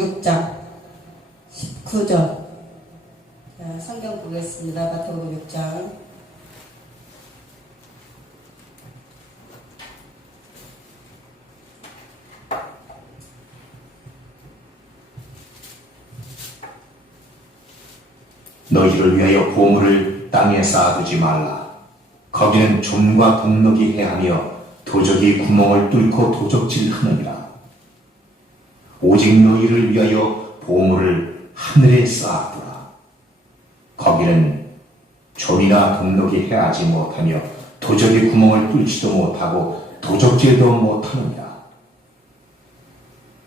6장 19절. 성경 보겠습니다. 마태복음 6장. 너희를 위하여 보물을 땅에 쌓아두지 말라. 거기는 좀과 동력이 해하며 도적이 구멍을 뚫고 도적질 하느니라. 오직 너희를 위하여 보물을 하늘에 쌓아두라. 거기는 좀이나 동력이 해하지 못하며 도적이 구멍을 뚫지도 못하고 도적질도 못하느니라.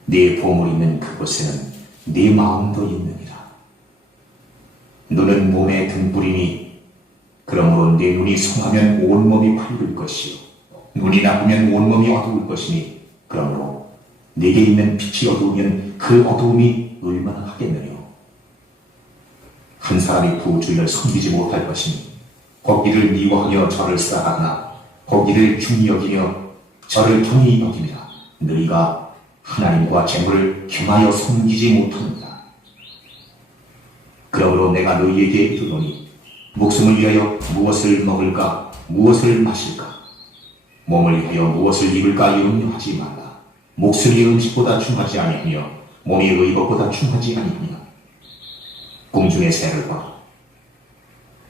네 보물이 있는 그곳에는 네 마음도 있느니라. 눈은 몸의 등불이니 그러므로 네 눈이 성하면 온몸이 밝을 것이요 눈이 나쁘면 온몸이 어두울 것이니 그러므로 네게 있는 빛이 어두우면 그 어두움이 얼마나 하겠느냐. 한 사람이 부주의를 섬기지 못할 것이니 거기를 미워하며 저를 사랑하나 거기를 중히 여기며 저를 경히 여기니라. 너희가 하나님과 재물을 겸하여 섬기지 못하느니라. 그러므로 내가 너희에게 이르노니 목숨을 위하여 무엇을 먹을까 무엇을 마실까 몸을 위하여 무엇을 입을까 염려하지 말라. 목숨이 음식보다 중하지 아니하며 몸이 의복보다 중하지 아니하냐. 공중의 새를 봐.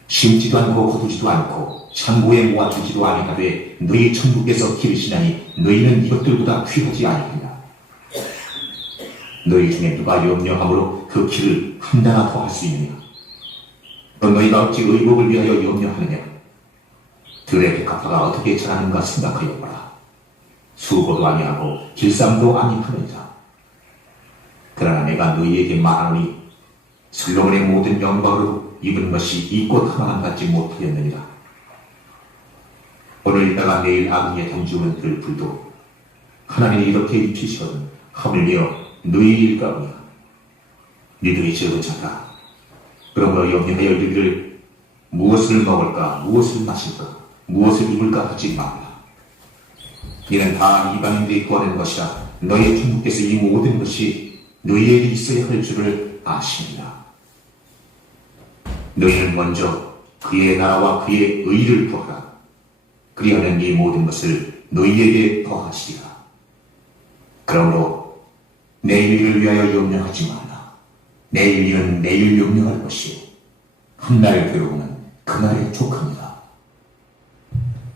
심지도 않고 거두지도 않고 창고에 모아두지도 아니하되 너희 천국에서 기르시나니 너희는 이것들보다 귀하지 아니하냐. 너희 중에 누가 염려함으로 그 키를 한 달아 더 할 수 있느냐. 또 너희가 어찌 의복을 위하여 염려하느냐. 들의 백합화가 어떻게 자라는가 생각하여 보라. 수고도 아니하고 길쌈도 아니하느니라. 그러나 내가 너희에게 말하노니 솔로몬의 모든 영광으로 입은 것이 이 꽃 하나만 받지 못하였느니라. 오늘 있다가 내일 아궁이에 던지우는 들풀도 하나님이 이렇게 입히시거든 하물며 너희 일감이야. 니들이 저르자라. 그러므로 염려하여 너희를 무엇을 먹을까 무엇을 마실까 무엇을 입을까 하지 말라. 이는 다 이방인들이 구하는 것이라. 너희 천국께서 이 모든 것이 너희에게 있어야 할 줄을 아십니다. 너희는 먼저 그의 나라와 그의 의를 구하라. 그리하면 이 모든 것을 너희에게 더하시리라. 그러므로 내일 일을 위하여 염려하지 말라. 내일 일은 내일 염려할 것이요 훗날 괴로움은 그날에 족합니다.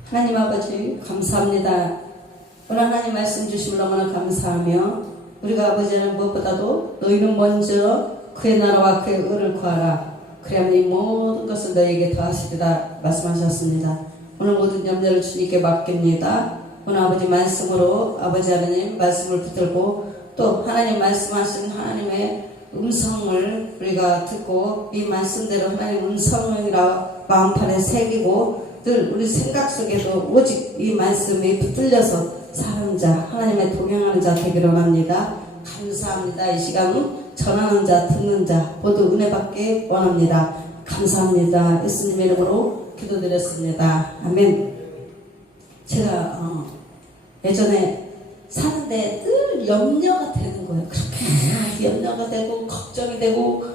하나님 아버지 감사합니다. 오늘 하나님 말씀 주심을 너무나 감사하며 우리가 아버지는 무엇보다도 너희는 먼저 그의 나라와 그의 의를 구하라. 그래야만 이 모든 것을 너희에게 더하시리라 말씀하셨습니다. 오늘 모든 염려를 주님께 맡깁니다. 오늘 아버지 말씀으로 아버지 하나님 말씀을 붙들고 또 하나님 말씀하신 하나님의 음성을 우리가 듣고 이 말씀대로 하나님 음성이라 마음판에 새기고 늘 우리 생각 속에도 오직 이 말씀이 붙들려서 사는 자 하나님의 동행하는 자 되기를 원합니다. 감사합니다. 이 시간 전하는 자 듣는 자 모두 은혜 받기 원합니다. 감사합니다. 예수님의 이름으로 기도드렸습니다. 아멘. 제가 예전에 사는데 늘 염려가 되는 거예요. 그렇게 염려가 되고 걱정이 되고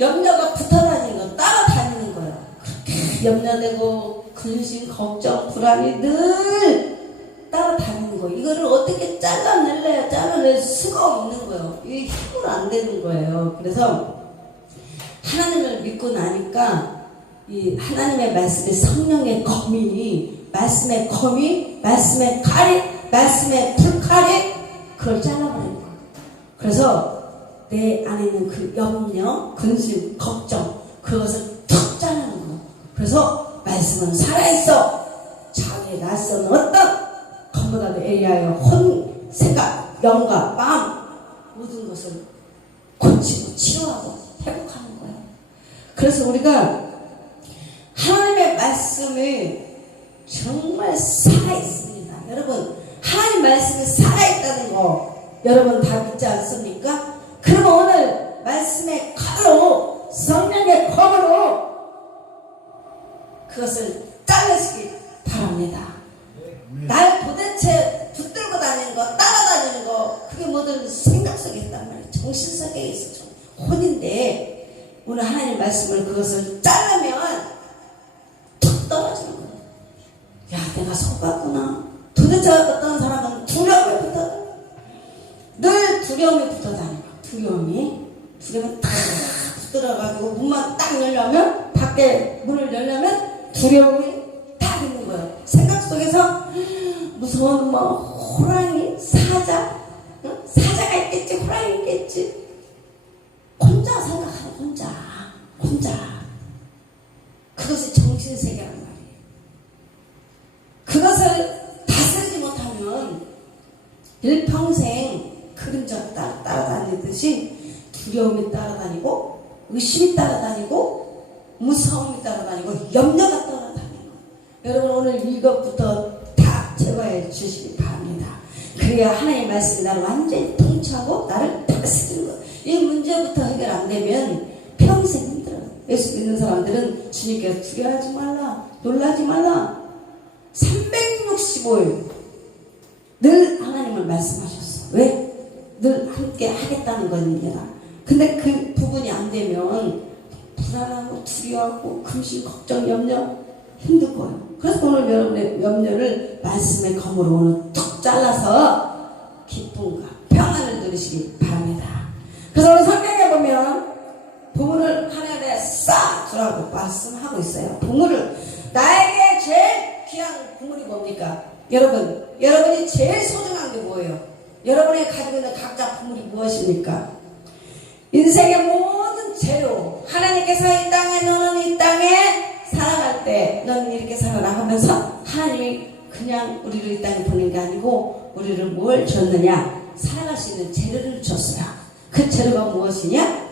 염려가 붙어다니는 거 따라다니는 거예요. 그렇게 염려되고 근심 걱정 불안이 늘 따라다니는 거예요. 이거를 어떻게 잘라낼 수가 없는 거예요. 이게 힘으로 안 되는 거예요. 그래서 하나님을 믿고 나니까 이 하나님의 말씀이 성령의 검이 말씀의 검이 말씀의 칼이 말씀의 불칼이 그걸 잘라버리는 거예요. 그래서 내 안에 있는 그 염려, 근심, 걱정 그것을 툭 자르는 거예요. 그래서 말씀은 살아있어. 장애 낯선 어떤 검보다도 애리하여 혼, 생각, 영과 마음 모든 것을 고치고 치료하고 회복하는 거예요. 그래서 우리가 하나님의 말씀이 정말 살아있습니다. 여러분 하나님 말씀이 살아있다는 거 여러분 다 믿지 않습니까? 그러면 오늘 말씀의 칼로 성령의 검으로 그것을 잘라시기 바랍니다. 날 도대체 붙들고 다니는 거 따라다니는 거 그게 모든 생각 속에 있단 말이에요. 정신 속에 섞여 있어. 혼인데 오늘 하나님 말씀을 그것을 자르면 툭 떨어지는 거예요. 야, 내가 속았구나. 도대체 어떤 사람은 두려움에 붙어, 늘 두려움이 붙어 다니고, 두려움이 딱 붙들어가지고 문만 딱 열려면, 밖에 문을 열려면 두려움이 딱 있는 거예요. 생각 속에서 무서운 호랑이, 사자, 사자가 있겠지, 호랑이 있겠지. 혼자 생각하는, 혼자. 그것이 정신세계란 말이에요. 그것을 다스리지 못하면 일평생 그림자 따라다니듯이 두려움이 따라다니고, 의심이 따라다니고, 무서움이 따라다니고, 염려가 따라다니고. 여러분, 오늘 이것부터 다 제거해 주시기 바랍니다. 그래야 하나님의 말씀이 나를 완전히 통치하고 나를 다스리는 것. 이 문제부터 해결 안 되면 평생 힘들어요. 예수 믿는 사람들은 주님께서 두려워하지 말라, 놀라지 말라. 365일 늘 하나님을 말씀하셨어. 왜? 늘 함께 하겠다는 겁니다. 근데 그 부분이 안 되면 불안하고 두려워하고 근심, 걱정, 염려 힘들 거예요. 그래서 오늘 여러분의 염려를 말씀의 검으로 오늘 툭 잘라서 기쁨과 평안을 누리시기 바랍니다. 그래서 우리 성경에 보면 보물을 하늘에 쌓아주라고 말씀하고 있어요. 보물을, 나에게 제일 귀한 보물이 뭡니까? 여러분이 제일 소중한 게 뭐예요? 여러분이 가지고 있는 각자 보물이 무엇입니까? 인생의 모든 재료, 하나님께서 이 땅에, 너는 이 땅에 살아갈 때 너는 이렇게 살아라 하면서 하나님이 그냥 우리를 이 땅에 보낸 게 아니고 우리를 뭘 줬느냐? 살아갈 수 있는 재료를 줬어요. 그 재료가 무엇이냐?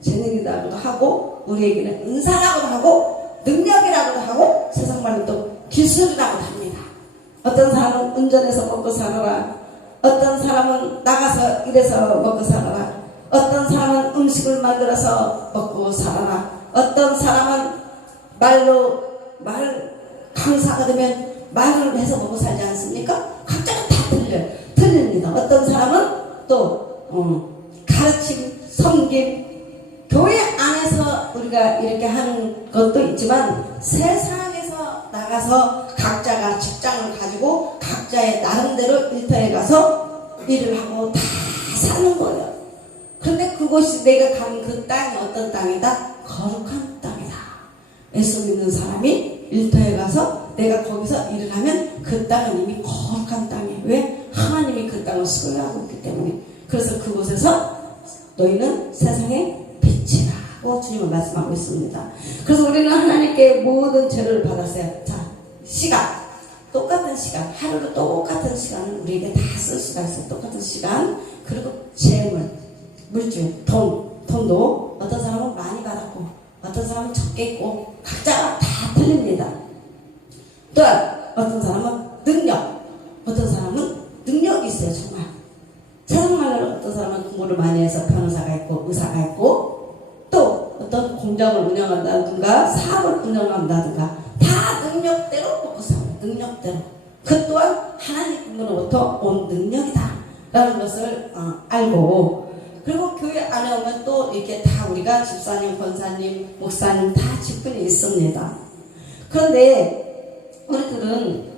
재능이라고도 하고, 우리에게는 은사라고도 하고, 능력이라고도 하고, 세상 말로 또 기술이라고도 합니다. 어떤 사람은 운전해서 먹고 살아라, 어떤 사람은 나가서 일해서 먹고 살아라, 어떤 사람은 음식을 만들어서 먹고 살아라, 어떤 사람은 말 강사가 되면 말을 해서 먹고 살지 않습니까? 각자가 다 틀립니다. 어떤 사람은 또 가르침, 섬김, 교회 안에서 우리가 이렇게 하는 것도 있지만 세상에서 나가서 각자가 직장을 가지고 각자의 나름대로 일터에 가서 일을 하고 다 사는 거예요. 그런데 그곳이 내가 간 그 땅이 어떤 땅이다? 거룩한 땅이다. 예수 믿는 사람이 일터에 가서 내가 거기서 일을 하면 그 땅은 이미 거룩한 땅이에요. 왜? 하나님이 그 땅을 소유하고 있기 때문에. 그래서 그곳에서 너희는 세상의 빛이라고 주님은 말씀하고 있습니다. 그래서 우리는 하나님께 모든 죄를 받았어요. 자, 시간, 똑같은 시간, 하루로 똑같은 시간을 우리에게 다 쓸 수가 있어요. 똑같은 시간. 그리고 재물, 물질, 돈도 어떤 사람은 많이 받았고 어떤 사람은 적게 있고 각자가 다 틀립니다. 또한 어떤 사람은 능력, 어떤 사람은 능력이 있어요. 정말 세상 말로 어떤 사람은 공부를 많이 해서 변호사가 있고 의사가 있고, 또 어떤 공장을 운영한다든가 사업을 운영한다든가 다 능력대로 먹고 살아요. 능력대로. 그 또한 하나님으로부터 온 능력이다 라는 것을 알고, 그리고 교회 안에 오면 또 이렇게 다 우리가 집사님, 권사님, 목사님 다 직분이 있습니다. 그런데 우리들은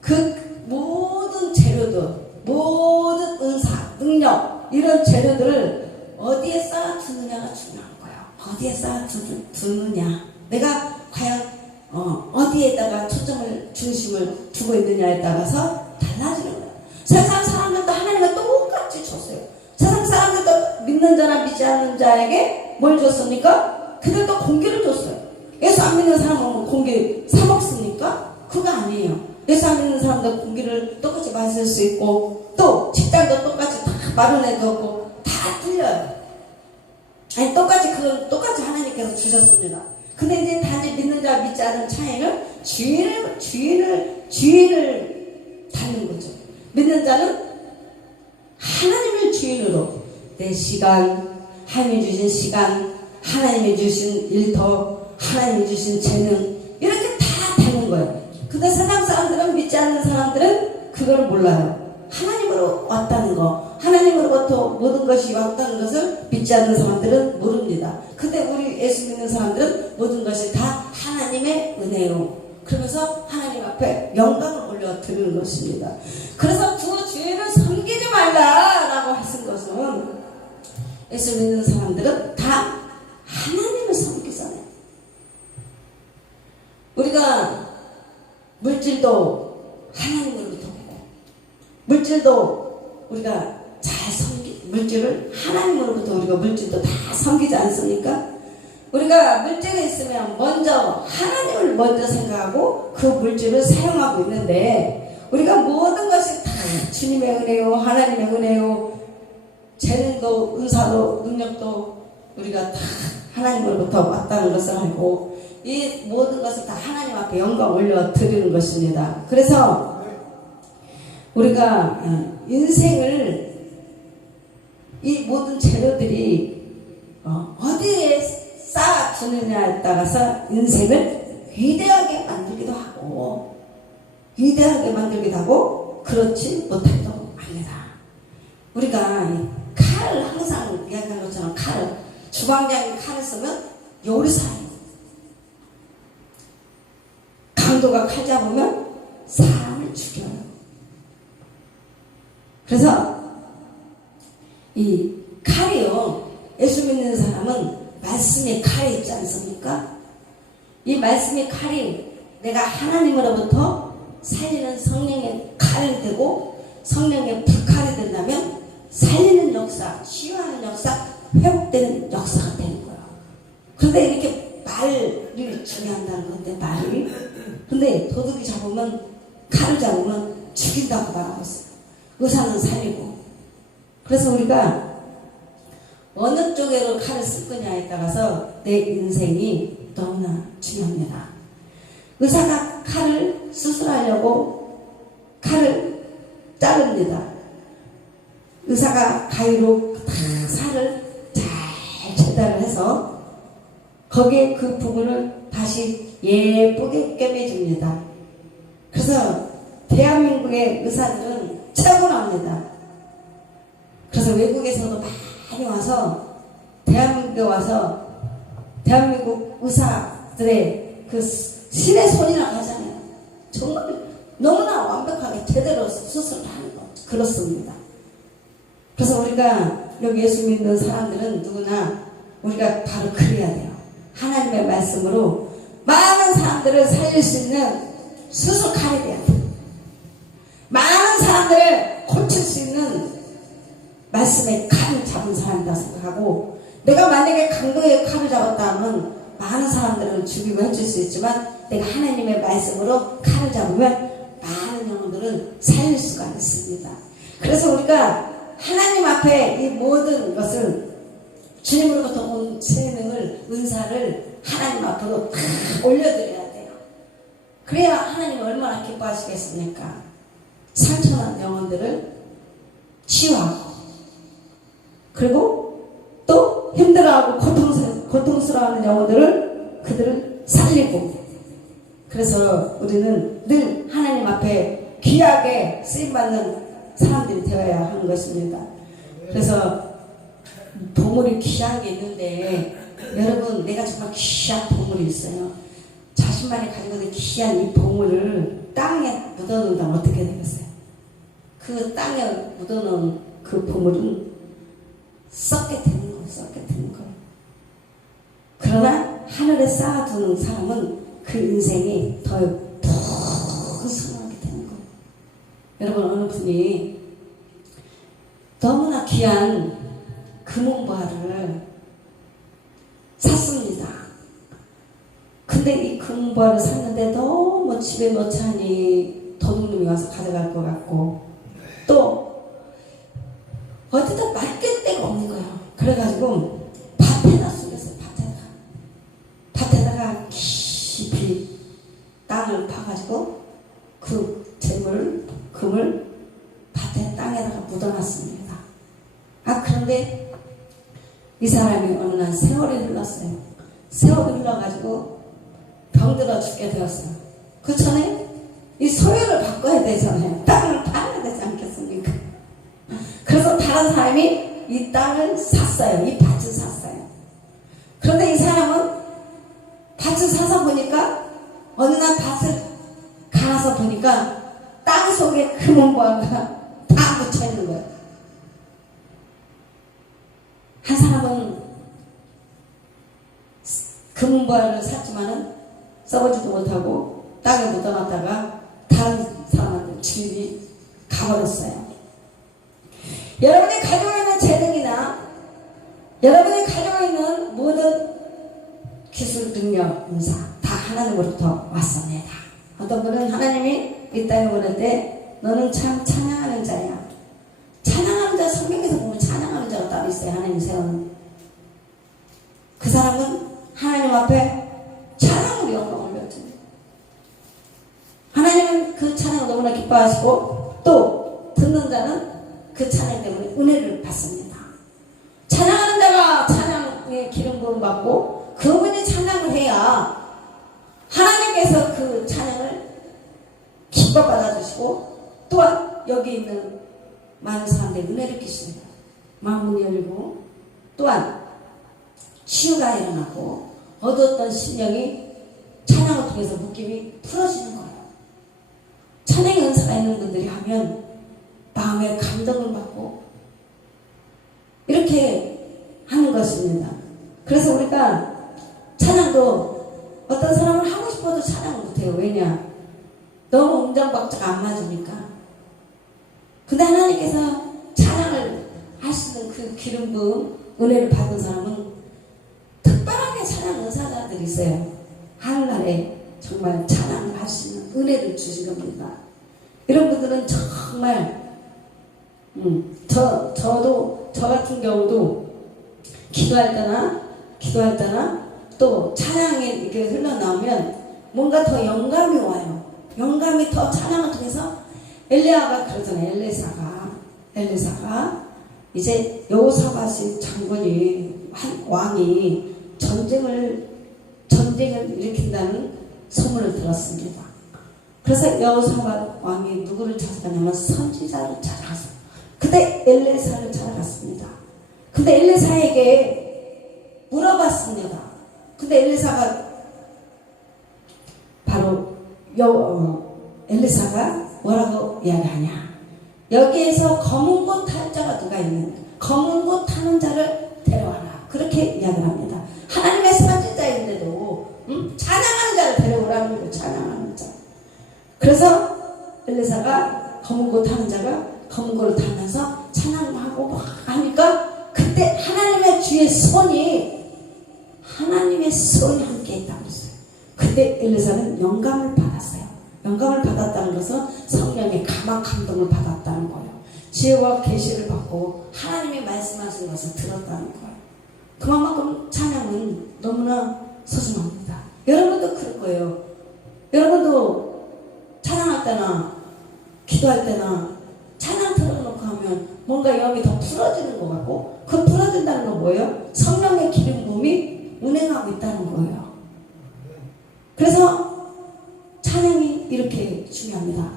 그 모든 재료들, 모든 은사, 능력, 이런 재료들을 어디에 쌓아두느냐가 중요한 거예요. 어디에 쌓아두느냐, 내가 과연 어디에다가 초점을, 중심을 두고 있느냐에 따라서 달라지는 거예요. 세상 사람들도 하나님과 똑같이 줬어요. 세상 사람들도 믿는 자나 믿지 않는 자에게 뭘 줬습니까? 그들도 공기를 줬어요. 예수 안 믿는 사람은 공기 사 먹습니까? 그거 아니에요. 예수 안 믿는 사람도 공기를 똑같이 마실 수 있고, 또 직장도 똑같이 다 마련해두고 다 틀려요. 아니, 똑같이 하나님께서 주셨습니다. 근데 이제 단지 믿는 자 믿지 않는 차이는 주인을 닮는 거죠. 믿는 자는 하나님을 주인으로 내 시간, 하나님이 주신 시간, 하나님이 주신 일터, 하나님이 주신 재능, 이렇게 다 닮는 거예요. 근데 세상 사람들은, 믿지 않는 사람들은 그거를 몰라요. 하나님으로 왔다는 거, 하나님으로부터 모든 것이 왔다는 것을 믿지 않는 사람들은 모릅니다. 근데 우리 예수 믿는 사람들은 모든 것이 다 하나님의 은혜요. 그러면서 하나님 앞에 영광을 올려드리는 것입니다. 그래서 두 주인을 섬기지 말라라고 하신 것은 예수 믿는 사람들은 다 하나님을 섬기잖아요. 우리가 물질도 하나님으로부터 오고, 물질도 우리가 물질을 하나님으로부터 우리가 물질도 다 섬기지 않습니까? 우리가 물질이 있으면 먼저 하나님을 먼저 생각하고 그 물질을 사용하고 있는데, 우리가 모든 것이 다 주님의 은혜요, 하나님의 은혜요, 재능도 은사도 능력도 우리가 다 하나님으로부터 왔다는 것을 알고 이 모든 것을 다 하나님 앞에 영광 올려 드리는 것입니다. 그래서 우리가 인생을 이 모든 재료들이 어디에 쌓아주느냐에 따라서 인생을 위대하게 만들기도 하고 그렇지 못하기도 합니다. 우리가 칼을 항상 이야기한 것처럼 주방장이 칼을 쓰면 요리사예요. 강도가 칼 잡으면 사람을 죽여요. 그래서 이 칼이요, 예수 믿는 사람은 말씀의 칼이 있지 않습니까? 이 말씀의 칼이 내가 하나님으로부터 살리는 성령의 칼이 되고 성령의 불칼이 된다면 살리는 역사, 치유하는 역사, 회복되는 역사가 되는 거예요. 그런데 이렇게 말이 중요한다는 건데, 말이. 근데 도둑이 잡으면, 칼을 잡으면 죽인다고 말하고 있어요. 의사는 살리고. 그래서 우리가 어느 쪽으로 칼을 쓸 거냐에 따라서 내 인생이 너무나 중요합니다. 의사가 칼을 수술하려고 칼을 자릅니다. 의사가 가위로 살을 잘 재단을 해서 거기에 그 부분을 다시 예쁘게 꿰매줍니다. 그래서 대한민국의 의사들은 최고랍니다. 그래서 외국에서도 많이 와서 대한민국에 와서 대한민국 의사들의 그 신의 손이라고 하잖아요. 정말 너무나 완벽하게 제대로 수술을 하는 것. 그렇습니다. 그래서 우리가 여기 예수 믿는 사람들은 누구나 우리가 바로 그래야 돼요. 하나님의 말씀으로 많은 사람들을 살릴 수 있는 수술칼이 돼야 돼요. 많은 사람들을 고칠 수 있는 말씀의 칼을 잡은 사람이다 생각하고, 내가 만약에 강도의 칼을 잡았다 하면 많은 사람들을 죽이고 해줄 수 있지만, 내가 하나님의 말씀으로 칼을 잡으면 많은 영혼들을 살릴 수가 있습니다. 그래서 우리가 하나님 앞에 이 모든 것을 주님으로부터 온 재능을, 은사를 하나님 앞으로 다 올려드려야 돼요. 그래야 하나님이 얼마나 기뻐하시겠습니까? 상처난 영혼들을 치유하고, 그리고 또 힘들어하고 고통스러워하는 영혼들을 그들을 살리고. 그래서 우리는 늘 하나님 앞에 귀하게 쓰임받는 사람들이 되어야 하는 것입니다. 그래서 보물이 귀한 게 있는데, 여러분, 내가 정말 귀한 보물이 있어요. 자신만이 가지고 있는 귀한 이 보물을 땅에 묻어놓는다면 어떻게 되겠어요? 그 땅에 묻어놓은 그 보물은 썩게 되는 거예요. 그러나 하늘에 쌓아두는 사람은 그 인생이 더 풍성하게 되는 거예요. 여러분, 어느 분이 너무나 귀한 금은보화를 샀습니다. 근데 이 금은보화를 샀는데 너무 집에 놓자니 도둑놈이 와서 가져갈 것 같고, 또 어디다 맡길 데가 없는 거예요. 그래가지고 밭에다 쏘겠어요. 밭에다가 깊이 땅을 파가지고 그 금을 밭에 땅에다가 묻어놨습니다. 그런데 이 사람이 어느 날 세월이 흘렀어요. 세월이 흘러가지고 병들어 죽게 되었어요. 그 전에 이 소유를 바꿔야 되잖아요. 땅을 팔아야 되지 않겠습니까? 그래서 다른 사람이 이 땅을 샀어요. 이 밭을 샀어요. 그런데 이 사람은 밭을 사서 보니까 어느 날 밭을 갈아서 보니까 땅 속에 금은보화가 다 묻혀 있는 거예요. 한 사람은 금은보화를 샀지만은 써보지도 못하고 땅에 묻어놨다가 다른 사람한테 주인이 가버렸어요. 여러분이 가지고 있는 재능이나 여러분이 가지고 있는 모든 기술, 능력, 은사 다 하나님으로부터 왔습니다. 어떤 분은 하나님이 이 땅에 오를 때 너는 참 찬양하는 자야. 찬양하는 자, 성경에서 보면 찬양하는 자가 따로 있어요. 하나님 세우는. 그 사람은 하나님 앞에 찬양으로 영광을 올려줍니다. 하나님은 그 찬양을 너무나 기뻐하시고 또 듣는 자는 그 찬양 때문에 은혜를 받습니다. 찬양하는 자가 찬양의 기름 부음 받고 그분이 찬양을 해야 하나님께서 그 찬양을 기뻐 받아주시고 또한 여기 있는 많은 사람들이 은혜를 끼십니다. 마음문이 열리고 또한 치유가 일어나고 얻었던 심령이 찬양을 통해서 묶임이 풀어지는 거예요. 찬양의 은사가 있는 분들이 하면 마음에 감동을 받고 이렇게 하는 것입니다. 그래서 우리가 찬양도 어떤 사람은 하고 싶어도 찬양을 못해요. 왜냐? 너무 음정박자가 안 맞으니까. 근데 하나님께서 찬양을 할 수 있는 그 기름 부음 은혜를 받은 사람은 특별하게 찬양 은사자들이 있어요. 하늘날에 정말 찬양을 할 수 있는 은혜를 주신 겁니다. 이런 분들은 정말 저 같은 경우도 기도할 때나 또 찬양이 이렇게 흘러나오면 뭔가 더 영감이 와요. 영감이 더 찬양을 통해서 엘리야가 그러잖아요. 엘리사가 이제 여호사밧이 장군이 왕이 전쟁을 일으킨다는 소문을 들었습니다. 그래서 여호사밧 왕이 누구를 찾아가냐면 선지자를 찾아갔어요. 그때 엘리사를 찾아갔습니다. 근데 엘리사에게 물어봤습니다. 근데 엘리사가 바로 엘리사가 뭐라고 이야기하냐? 여기에서 검은 곳 탈 자가 누가 있는가? 검은 곳 타는 자를 데려와라. 그렇게 이야기를 합니다. 하나님의 선지자인데도 찬양하는 자를 데려오라는 거예요. 찬양하는 자. 그래서 엘리사가 검은 곳 타는 자가 검은 곳을 타면서 찬양하고 막 하니까 그때 하나님의 주의 손이 함께 있다고 했어요. 그때 엘리사는 영감을 받았어요. 영감을 받았다는 것은 성령의 감동을 받았다는 거예요. 지혜와 계시를 받고 하나님이 말씀하신 것을 들었다는 거예요. 그만큼 찬양은 너무나 소중합니다. 여러분도 그럴 거예요. 여러분도 찬양할 때나 기도할 때나 찬양 틀어놓고 하면 뭔가 영이 더 풀어지는 것 같고, 그 풀어진다는 건 뭐예요? 성령의 기름 부음이 운행하고 있다는 거예요. 그래서 찬양이 이렇게 중요합니다.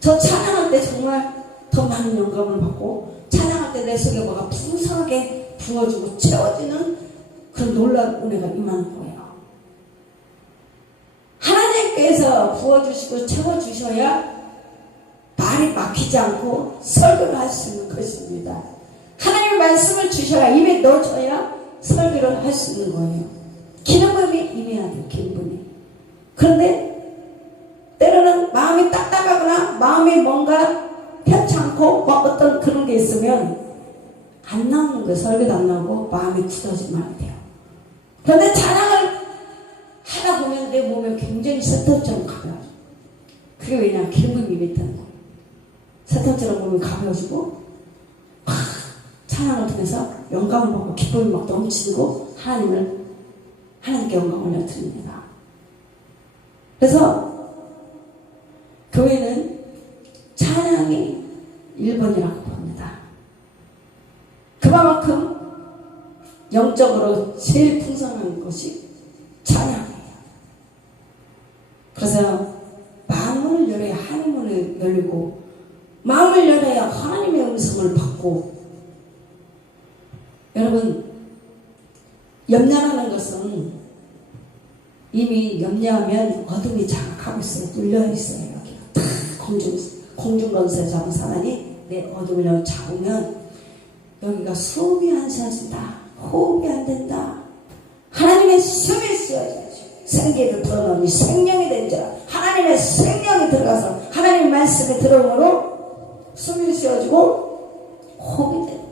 저 찬양할 때 정말 더 많은 영감을 받고, 찬양할 때 내 속에 뭐가 풍성하게 부어지고 채워지는 그런 놀라운 은혜가 임하는 거예요. 하나님께서 부어주시고 채워주셔야 말이 막히지 않고 설교를 할 수 있는 것입니다. 하나님의 말씀을 주셔야, 입에 넣어줘야 설교를 할 수 있는 거예요. 기름부음이 임해야 돼요. 기름부음이. 그런데 때로는 마음이 딱딱하거나 마음이 뭔가 편치 않고 어떤 그런 게 있으면 안 나오는 거예요. 설교도 안 나오고 마음이 굳어지면 돼요. 그런데 찬양을 하다 보면 내 몸에 굉장히 쇠터처럼 가벼워져. 그게 왜냐? 기름부음이 임했다는 거예요. 쇠터처럼 몸이 가벼워지고 찬양을 통해서 영감을 받고 기쁨이 막 넘치고 하나님께 영광을 올려드립니다. 그래서 교회는 찬양이 1번이라고 봅니다. 그만큼 영적으로 제일 풍성한 것이 찬양이에요. 그래서 마음을 열어야 하나님을 열리고, 마음을 열어야 하나님의 음성을 받고, 하고. 여러분, 염려라는 것은 이미 염려하면 어둠이 장악하고 있어요. 눌려 있어요. 여기 다 공중건설 잡은 사람이 내 어둠을 잡으면 여기가 숨이 안 쉬어진다. 호흡이 안 된다. 하나님의 숨이 쉬어져야죠. 생기를 불어넣으니 생명이 된지라. 하나님의 생명이 들어가서 하나님의 말씀이 들어오므로 숨이 쉬어지고 호흡이 되는 거예요.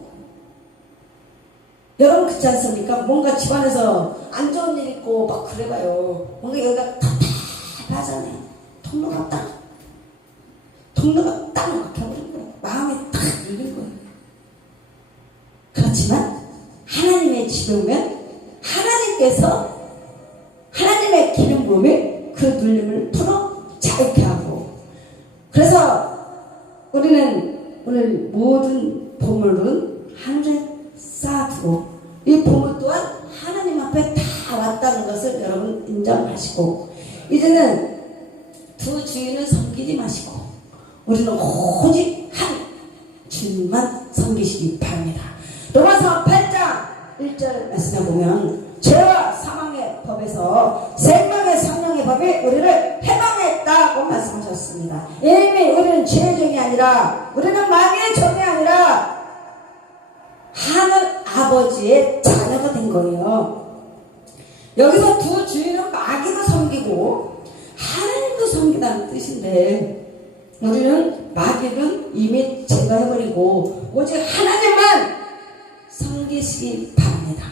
여러분 그렇지 않습니까? 뭔가 집안에서 안 좋은 일 있고 막 그래봐요. 뭔가 여기가 답답하잖아요. 통로가 딱 막혀버린 거예요. 마음이 딱 눌린 거예요. 그렇지만 하나님의 집에 오면 하나님께서 하나님의 기름 부음에 그 눌림을 풀어 자유케 하고. 그래서 우리는 오늘 모든 보물은 하늘에 쌓아두고 이 보물 또한 하나님 앞에 다 왔다는 것을 여러분 인정하시고, 이제는 두 주인을 섬기지 마시고 우리는 오직 한 주님만 섬기시기 바랍니다. 로마서 8장 1절 말씀에 보면 죄와 사망의 법에서 생명의 성령의 법이 우리를 해방했다고 말씀하셨습니다. 이미 우리는 죄의 종이 아니라, 우리는 마귀의 종이 아니라 하늘 아버지의 자녀가 된 거예요. 여기서 두 주인은 마귀도 섬기고 하나님도 섬기다는 뜻인데, 우리는 마귀는 이미 제거해버리고 오직 하나님만 섬기시기 바랍니다.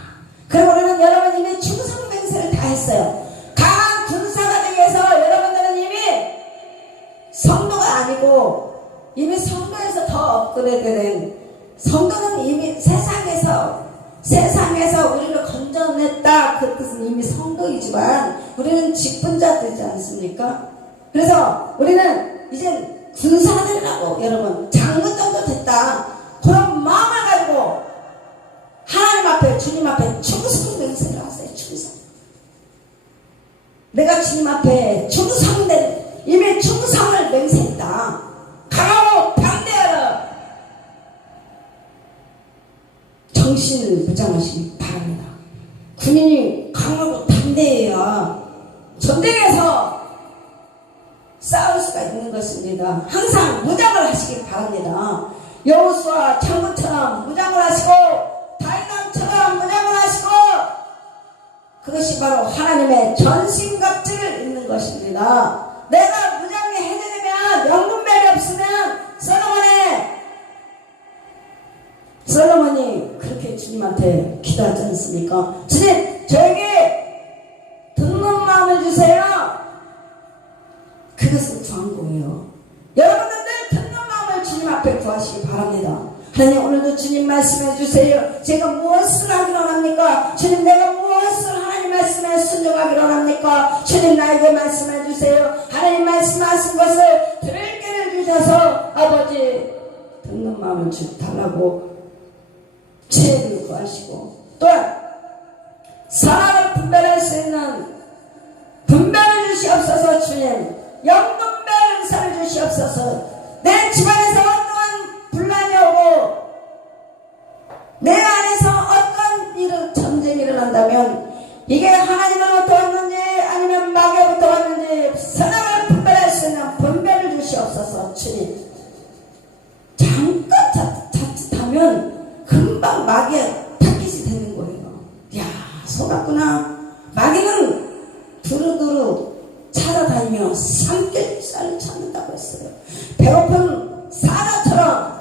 그럼 우리는 여러분 이미 충성맹세를 다 했어요. 강한 군사가 되기 위해서 여러분들은 이미 성도가 아니고 이미 성도에서 더 업그레이드된 성도는 이미 세상에서 우리를 건져냈다. 그 뜻은 이미 성도이지만 우리는 직분자들이지 않습니까? 그래서 우리는 이제 군사들이라고, 여러분 장군 정도 됐다. 그런 마음을 가지고 하나님 앞에, 주님 앞에 충성 맹세를 하세요. 충성. 내가 주님 앞에 충성된, 이미 충성을 맹세했다. 강하고 담대하라. 정신을 무장하시기 바랍니다. 군인이 강하고 담대해야 전쟁에서 싸울 수가 있는 것입니다. 항상 무장을 하시기 바랍니다. 여호수아 장군처럼 무장을 하시고 다윗왕처럼 무장을 하시고, 그것이 바로 하나님의 전신갑주를 입는 것입니다. 내가 무장이 해제되면, 영분별이 없으면 솔로몬이 그렇게 주님한테 기도하지 않습니까? 주님, 저에게 듣는 마음을 주세요. 그것을 구한 거예요. 여러분들 듣는 마음을 주님 앞에 구하시기 바랍니다. 하나님, 오늘도 주님 말씀해 주세요. 제가 무엇을 하기로 합니까? 주님, 내가 무엇을 하나님 말씀에 순종하기로 합니까? 주님, 나에게 말씀해 주세요. 하나님 말씀하신 것을 들을 길을 주셔서 아버지 듣는 마음을 달라고 지혜를 구하시고, 또한 사랑을 분별할 수 있는 분별을 주시옵소서. 주님, 영분별 은사를 주시옵소서. 내 집안에서 어떠한 분란이 오고 내 안에서 어떤 일을, 전쟁이 일어난다면 이게 하나님으로부터 왔는지 아니면 마귀로부터 왔는지 사랑을 분별할 수 있는 분별을 주시옵소서. 주님, 잠깐 자칫하면 금방 마귀의 타깃이 되는 거예요. 야, 속았구나. 마귀는 두루두루 찾아다니며 삼겹살을 찾는다고 했어요. 배고픈 사자처럼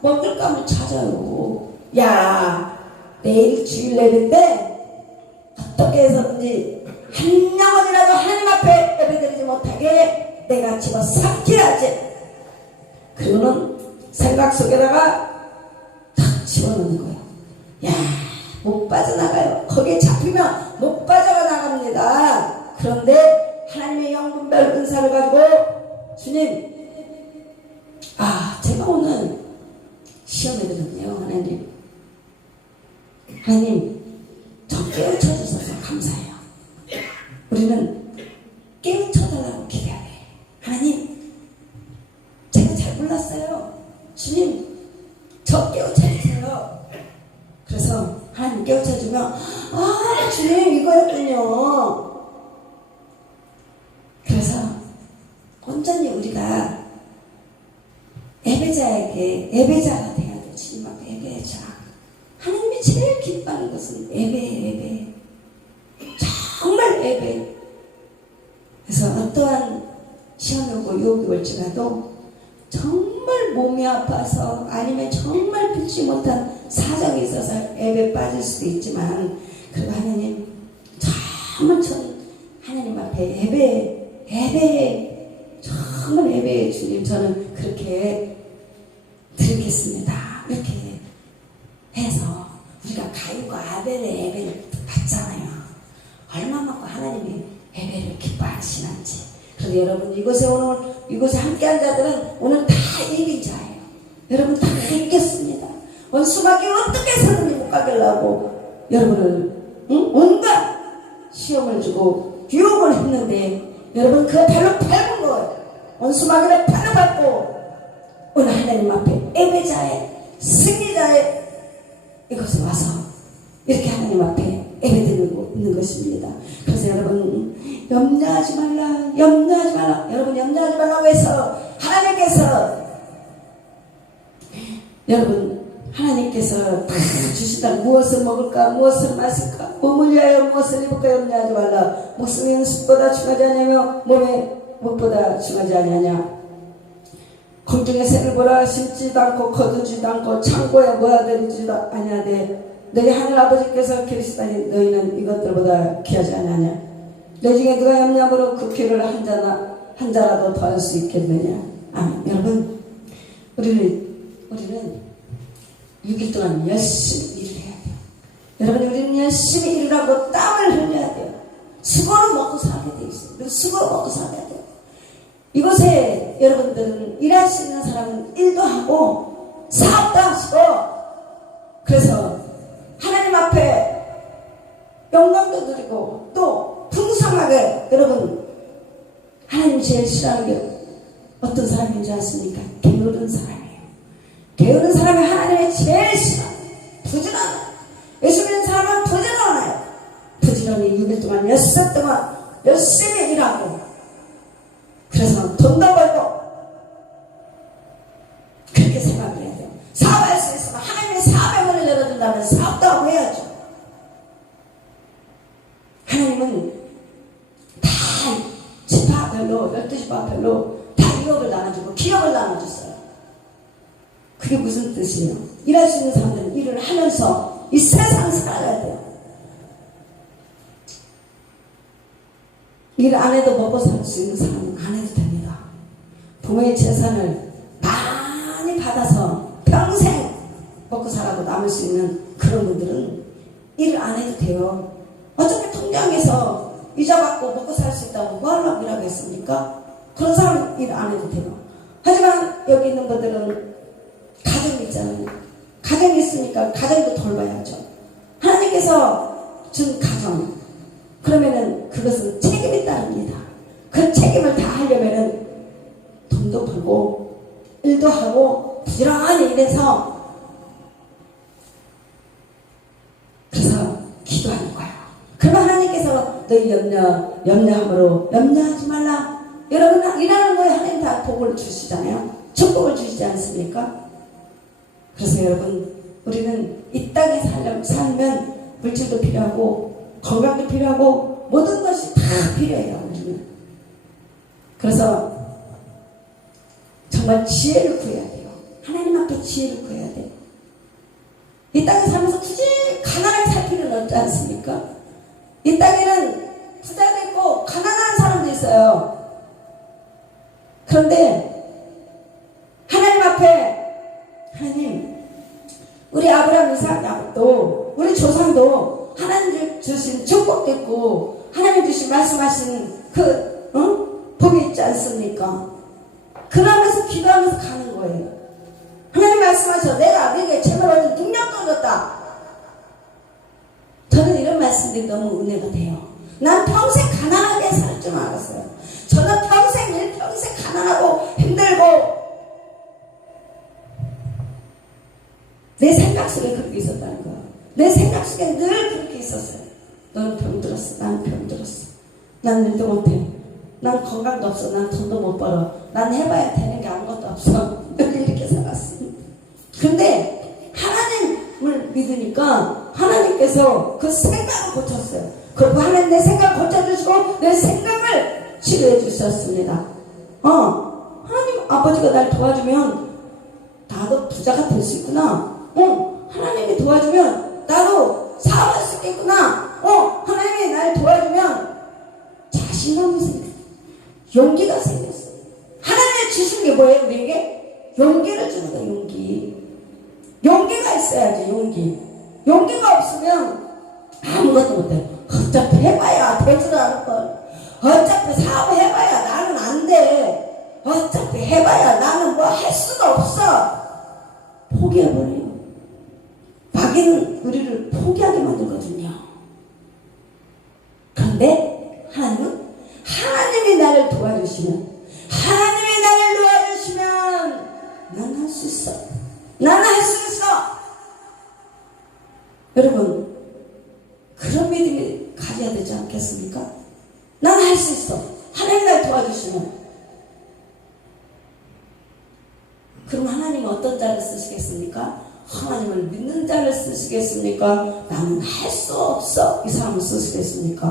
먹을 감을 찾아요. 야, 내일 주일 예배인데 어떻게 해서든지 한 영혼이라도 하나님 앞에 예배드리지 못하게 내가 집어삼켜야지. 그거는 생각 속에다가 탁 집어넣는 거예요. 야, 못 빠져나가요. 거기에 잡히면 못 빠져나갑니다. 그런데 하나님의 영분별 은사를 가지고, 주님, 제가 오늘 시험에 들었네요. 하나님 저 깨우쳐주셔서 감사해요. 우리는 깨우쳐달라고 기대해야 돼. 하나님, 제가 잘 몰랐어요. 아니에요. 그래서 온전히 우리가 예배자가 돼야 돼. 주님 앞에 예배자. 하나님이 제일 기뻐하는 것은 예배. 정말 예배. 그래서 어떠한 시험이 오고 유혹이 올지라도 정말 몸이 아파서 아니면 정말 피치 못한 사정이 있어서 예배 빠질 수도 있지만, 그리고 하나님 정말 하나님 앞에 예배 정말 예배해 주님, 저는 그렇게 드리겠습니다. 이렇게 해서 우리가 가인과 아벨의 예배를 받잖아요. 얼마만큼 하나님이 예배를 기뻐하시는지. 그래서 여러분, 이곳에 함께한 자들은 오늘 다 이긴 자예요. 여러분 다 이겼습니다. 원수막이 어떻게 해서든지 못 가게 하려고 여러분을 온갖 시험을 주고 유혹을 했는데, 여러분 그 발로 밟은 거예요. 원수막이를 발로 밟고 오늘 하나님 앞에 예배자의 승리자의 이곳에 와서 이렇게 하나님 앞에 예배드리고 있는 것입니다. 그래서 여러분 염려하지 말라. 여러분 염려하지 말라고 해서 하나님께서 주시다 무엇을 먹을까, 무엇을 마실까, 몸을 위하여 무엇을 입을까 염려하지 말라. 목숨이 숫보다 중하지 아니하며 몸의 무엇보다 중하지 아니하냐. 공중의 새를 보라. 심지도 않고 거두지도 않고 창고에 모아들이지도 아니하되 너희 하늘 아버지께서 기르시다니 너희는 이것들보다 귀하지 아니하냐. 너 중에 누가 염려함으로 그 귀를 한 자라도 더 할 수 있겠느냐. 아멘. 여러분, 우리는 6일 동안 열심히 일을 해야 돼요. 여러분, 우리는 열심히 일을 하고 땀을 흘려야 돼요. 수고로 먹고 살게 돼 있어요. 수고로 먹고 살아야 돼요. 이곳에 여러분들은 일할 수 있는 사람은 일도 하고 사업도 하시고, 그래서 하나님 앞에 영광도 드리고 또 풍성하게, 여러분 하나님 제일 싫어하는 게 어떤 사람인 줄 아십니까? 게으른 사람이에요. 게으른 사람이 하나님이 제일 싫어요. 부지런해요. 예수 믿는 사람은 부지런해요. 부지런히 6일 동안 6살 동안 열심히 일하고, 그래서 돈도 벌고 그렇게 생각을 해야 돼요. 사업할 수 있으면 하나님이 사업의 문을 열어준다면 사업도 하고 해야죠. 하나님은 다 지파별로 12지파별로 다 유업을 나눠주고 기업을 나눠줬어요. 그게 무슨 뜻이에요? 일할 수 있는 사람들은 일을 하면서 이 세상을 살아야 돼요. 일 안 해도 먹고 살 수 있는 사람은 안 해도 됩니다. 부모의 재산을 많이 받아서 평생 먹고 살아도 남을 수 있는 그런 분들은 일을 안 해도 돼요. 어차피 통장에서 이자 받고 먹고 살 수 있다고 뭐 하려고 일하고 있습니까? 그런 사람은 일 안 해도 돼요. 하지만 여기 있는 분들은 가정이 있잖아요. 가정이 있으니까 가정도 돌봐야죠. 하나님께서 준 가정, 그러면은 그것은 책임이 따릅니다. 그 책임을 다 하려면은 돈도 벌고 일도 하고 부지런히 일해서, 그래서 기도하는 거예요. 그러면 하나님께서 너희 염려함으로 염려하지 말라. 여러분 일하는 거에 하나님 다 복을 주시잖아요. 축복을 주시지 않습니까? 그래서 여러분, 우리는 이 땅에 살면 물질도 필요하고 건강도 필요하고 모든 것이 다 필요해요. 우리는. 그래서 정말 지혜를 구해야 돼요. 하나님 앞에 지혜를 구해야 돼요. 이 땅에 살면서 굳이 가난하게 살 필요는 없지 않습니까? 이 땅에는 부자도 있고 가난한 사람도 있어요. 그런데 하나님 앞에, 하나님, 우리 아브라함, 이삭, 야곱도, 우리 조상도 하나님 주신 축복도 있고 하나님 주신 말씀하신 복이 있지 않습니까? 그러면서 기도하면서 가는 거예요. 하나님 말씀하셔. 내가 너에게 재물 얻은 능력도 줬다. 저는 이런 말씀들이 너무 은혜가 돼요. 난 평생 가난하게 살 줄 알았어요. 저는 평생 가난하고 힘들고 내 생각 속에 그렇게 있었다는 거예요. 내 생각 속에 늘 그렇게 있었어요. 넌 병들었어. 난 병들었어. 난 일도 못해. 난 건강도 없어. 난 돈도 못 벌어. 난 해봐야 되는 게 아무것도 없어. 늘 이렇게 살았습니다. 근데 하나님을 믿으니까 하나님께서 그 생각을 고쳤어요. 그리고 하나님 내 생각을 고쳐주시고 내 생각을 치료해 주셨습니다. 하나님 아버지가 날 도와주면 나도 부자가 될 수 있구나. 하나님이 도와주면 나도 사업할 수 있겠구나. 하나님이 날 도와주면 자신감이 생겼어. 용기가 생겼어. 하나님이 주신 게 뭐예요? 우리에게? 용기를 주는 거야. 용기가 있어야지. 용기가 없으면 아무것도 못해. 어차피 해봐야 되지도 않을걸. 어차피 사업 해봐야 나는 안 돼. 어차피 해봐야 나는 뭐 할 수가 없어. 포기해버려요. 마귀는 우리를 포기하게 만들거든요. 그런데 하나님이 나를 도와주시면 난 할 수 있어. 나는 할 수 있어. 여러분, 그런 믿음이 가져야 되지 않겠습니까? 나는 할 수 있어. 하나님이 날 도와주시면. 그럼 하나님은 어떤 자를 쓰시겠습니까? 하나님을 믿는 자를 쓰시겠습니까? 나는 할 수 없어. 이 사람을 쓰시겠습니까?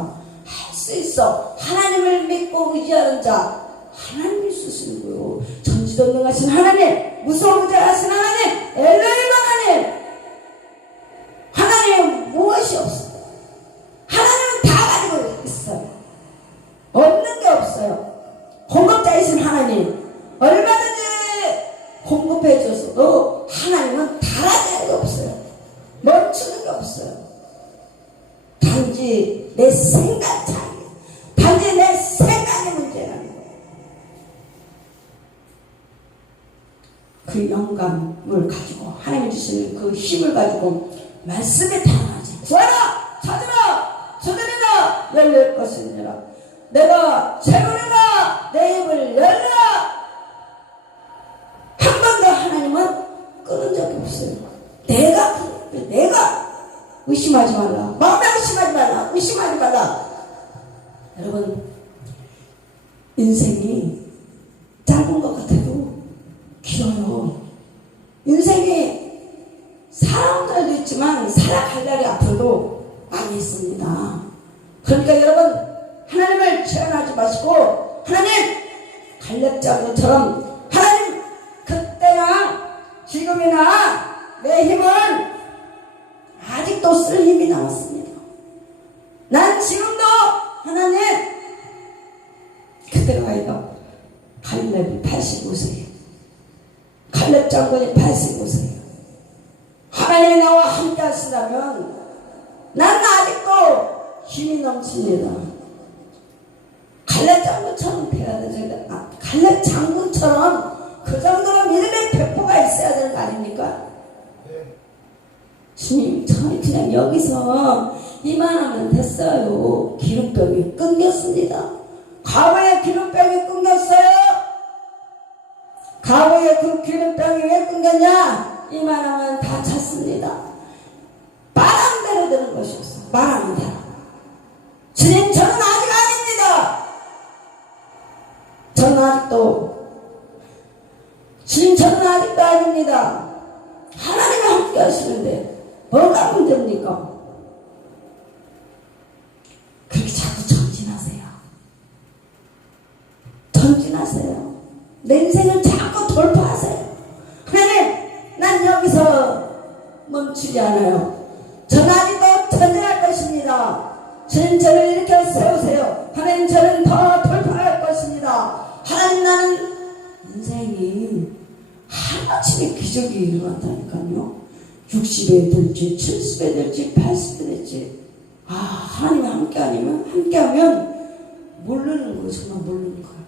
할 수 있어. 하나님을 믿고 의지하는 자, 하나님이 쓰시는 거예요. 전지전능하신 하나님, 무소부재하신 하나님, 엘로힘 하나님. 하나님은 무엇이 없어요. 하나님은 다 가지고 있어요. 없는 게 없어요. 공급자이신 하나님, 얼마든지 공급해 줘서도 하나님은 달아지는 게 없어요. 멈추는 게 없어요. 단지 내 생각 차이, 단지 내 생각의 문제라는 거예요. 그 영감을 가지고 하나님이 주시는 그 힘을 가지고 말씀에 당하지. 구하라, 찾으라, 두드리라, 열릴 것이니라. 내가 재물이라 내 입을 열라. 한 번도 하나님은 끊은 적이 없어요. 내가 의심하지 말라. 마음에 의심하지 말라. 의심하지 말라. 여러분, 인생이 짧은 것 같아도 길어요. 인생이 살아온 날도 있지만 살아갈 날이 앞으로도 많이 있습니다. 그러니까 여러분, 하나님을 체험하지 마시고 하나님 갈렙장군처럼 하나님 그때나 지금이나 내 힘은 아직도 쓸 힘이 남았습니다. 난 지금도 하나님, 그때가 아니라 갈렙이 85세예요. 갈렙 장군이 85세예요. 하나님이 나와 함께 하시다면 난 아직도 힘이 넘칩니다. 갈렙 장군처럼 돼야 되는데, 갈렙 장군처럼 그 정도로 믿음의 배포가 있어야 되는 거 아닙니까? 주님, 저는 그냥 여기서 이만하면 됐어요. 기름병이 끊겼습니다. 과거에 기름병이 끊겼어요. 과거에 그 기름병이 왜 끊겼냐? 이만하면 다 찼습니다. 말하는 대로 되는 것이었어. 말하는 대로. 주님, 저는 아직 아닙니다. 저는 아직도, 주님, 저는 아직도 아닙니다. 하나님이 함께 하시는데 뭐가 문제입니까? 그렇게 자꾸 전진하세요. 전진하세요. 내 인생을 자꾸 돌파하세요. 하나님, 난 여기서 멈추지 않아요. 저는 아직도 전진할 것입니다. 주님, 저를 일으켜 세우세요. 하나님, 저는 더 돌파할 것입니다. 하나님, 나는 인생이 하나쯤의 기적이 일어난다니까요. 60에 될지 70에 될지 80에 될지, 하나님이 함께하면 모르는 거예요. 정말 모르는 거예요.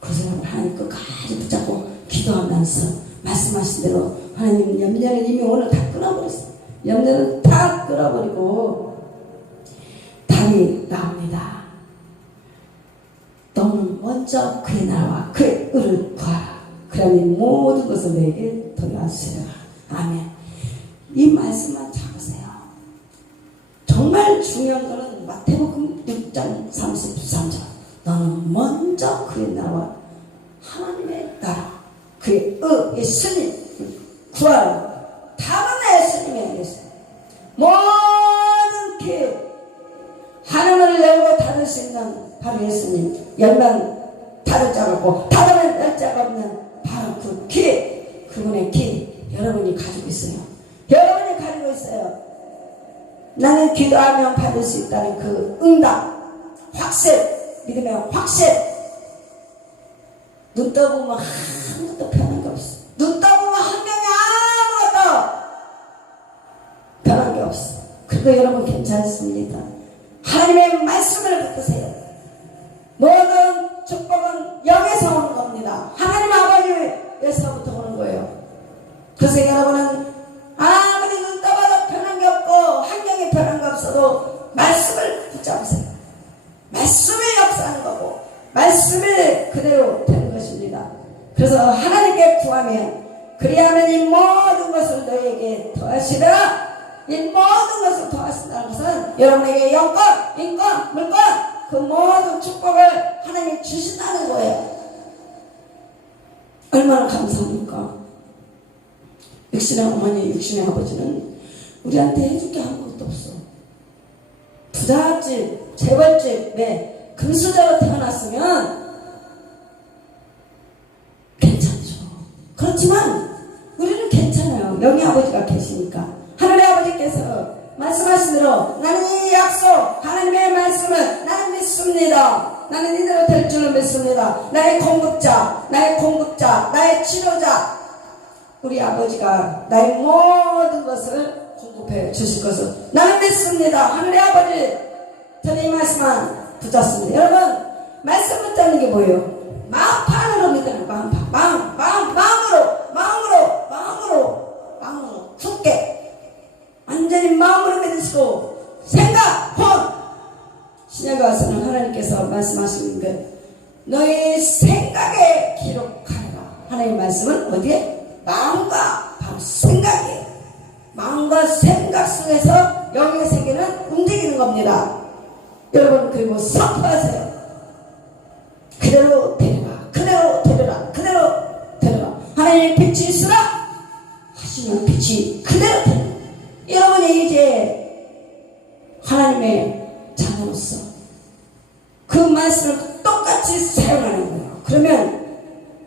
그 사람을 하나님 끝까지 붙잡고 기도하면서 말씀하신 대로 하나님 염려는 이미 오늘 다 끊어버렸어요. 염려는 다 끊어버리고 답이 나옵니다. 너는 먼저 그의 나라와 그의 의를 구하라. 그러면 모든 것을 내게 돌려주세요. 아멘. 이 말씀만 잡으세요. 정말 중요한 것은 마태복음 6장 33절 너는 먼저 그의 나라와 하나님의 나라 그의 예수님 구하라 다른 예수님의 예수 모든 길 하늘을 열고 닫을 수 있는 바로 예수님 열면 닫을 자가 없고 닫으면 열 자가 없는 바로 그 길 그분의 길 여러분이 가지고 있어요. 여러분이 가지고 있어요. 나는 기도하면 받을 수 있다는 그 응답 확실 믿음의 확실 눈 떠보면 아무것도 변한 게 없어. 눈 떠보면 환경이 아무것도 변한 게 없어. 그리고 여러분 괜찮습니다. 하나님의 말씀을 붙드세요. 모든 축복은 여기서 오는 겁니다. 하나님 아버지에서부터 오는 거예요. 그래서 여러분은 아무리 눈 떠봐도 변한 게 없고 환경이 변한 게 없어도 말씀을 붙잡으세요. 말씀이 역사하는 거고 말씀이 그대로 되는 것입니다. 그래서 하나님께 구하면 그리하면 이 모든 것을 너에게 더하시더라. 이 모든 것을 더하신다는 것은 여러분에게 영권, 인권, 물권 그 모든 축복을 하나님이 주신다는 거예요. 얼마나 감사합니까? 육신의 어머니, 육신의 아버지는 우리한테 해줄 게 아무것도 없어. 부잣집, 재벌집에 금수저로 태어났으면 괜찮죠. 그렇지만 우리는 괜찮아요. 영의 아버지가 계시니까. 하늘의 아버지께서 말씀하신 대로 나는 이 약속 하나님의 말씀을 나는 믿습니다. 나는 이대로 될 줄을 믿습니다. 나의 공급자, 나의 치료자 우리 아버지가 나의 모든 것을 공급해 주실 것을 나는 믿습니다. 하늘의 아버지 저는 이 말씀만 붙잡습니다. 여러분 말씀 붙잡는 게 뭐예요? 마음판으로 믿는 마음으로 굳게 완전히 마음으로 믿으시고 생각, 혼 신약에 와서는 하나님께서 말씀하시는 것 너희 생각에 기록하라. 하나님의 말씀은 어디에? 마음과 바로 생각이에요. 마음과 생각 속에서 영의 세계는 움직이는 겁니다. 여러분 그리고 선포하세요. 그대로 되리라. 하나님의 빛이 있으라 하시면 빛이 그대로 되리라. 여러분이 이제 하나님의 자녀로서 그 말씀을 똑같이 사용하는 거예요. 그러면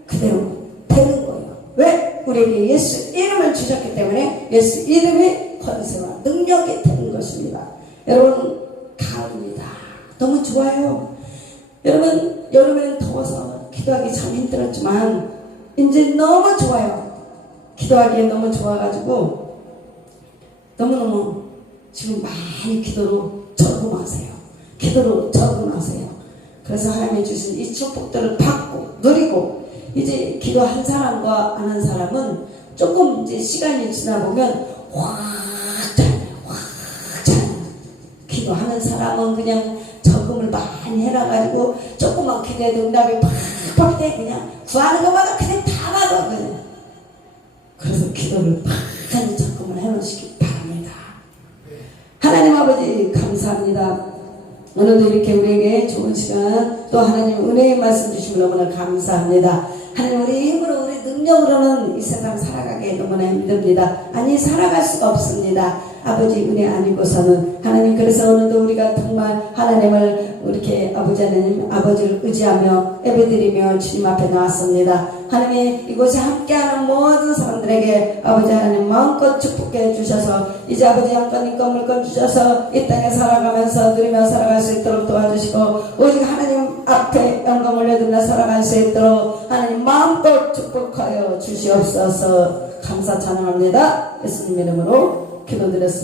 그대로 되는 거예요. 왜? 우리에게 예수 이름을 주셨기 때문에 예수 이름의 권세와 능력이 되는 것입니다. 여러분 가을입니다. 너무 좋아요. 여러분 여름에는 더워서 기도하기 참 힘들었지만 이제 너무 좋아요. 기도하기에 너무 좋아가지고 너무너무 지금 많이 기도로 적응하세요. 그래서 하나님이 주신 이 축복들을 받고 누리고 이제 기도 한 사람과 안 한 사람은 조금 이제 시간이 지나보면 확 차요. 기도하는 사람은 그냥 적응을 많이 해놔가지고 조금만 기도해도 응답이 팍팍 돼. 그냥 구하는 것마다 그냥 다 받아. 그냥. 그래서 기도를 많이 적응을 해놓으시기 바랍니다. 하나님 아버지 감사합니다. 오늘도 이렇게 우리에게 좋은 시간 또 하나님 은혜의 말씀 주시면 너무나 감사합니다. 하나님 우리 힘으로 우리 능력으로는 이 세상 살아가기 너무나 힘듭니다. 아니 살아갈 수가 없습니다. 아버지 은혜 아니고서는 하나님 그래서 오늘도 우리가 정말 하나님을 이렇게 아버지 하나님 아버지를 의지하며 예배드리며 주님 앞에 나왔습니다. 하나님 이곳에 함께하는 모든 사람들에게 아버지 하나님 마음껏 축복해 주셔서 이제 아버지 양권 인권 물권 주셔서 이 땅에 살아가면서 누리며 살아갈 수 있도록 도와주시고 오직 하나님 앞에 영광 올려드리며 살아갈 수 있도록 하나님 마음껏 축복하여 주시옵소서. 감사 찬양합니다. 예수님 이름으로 기도드렸습니다.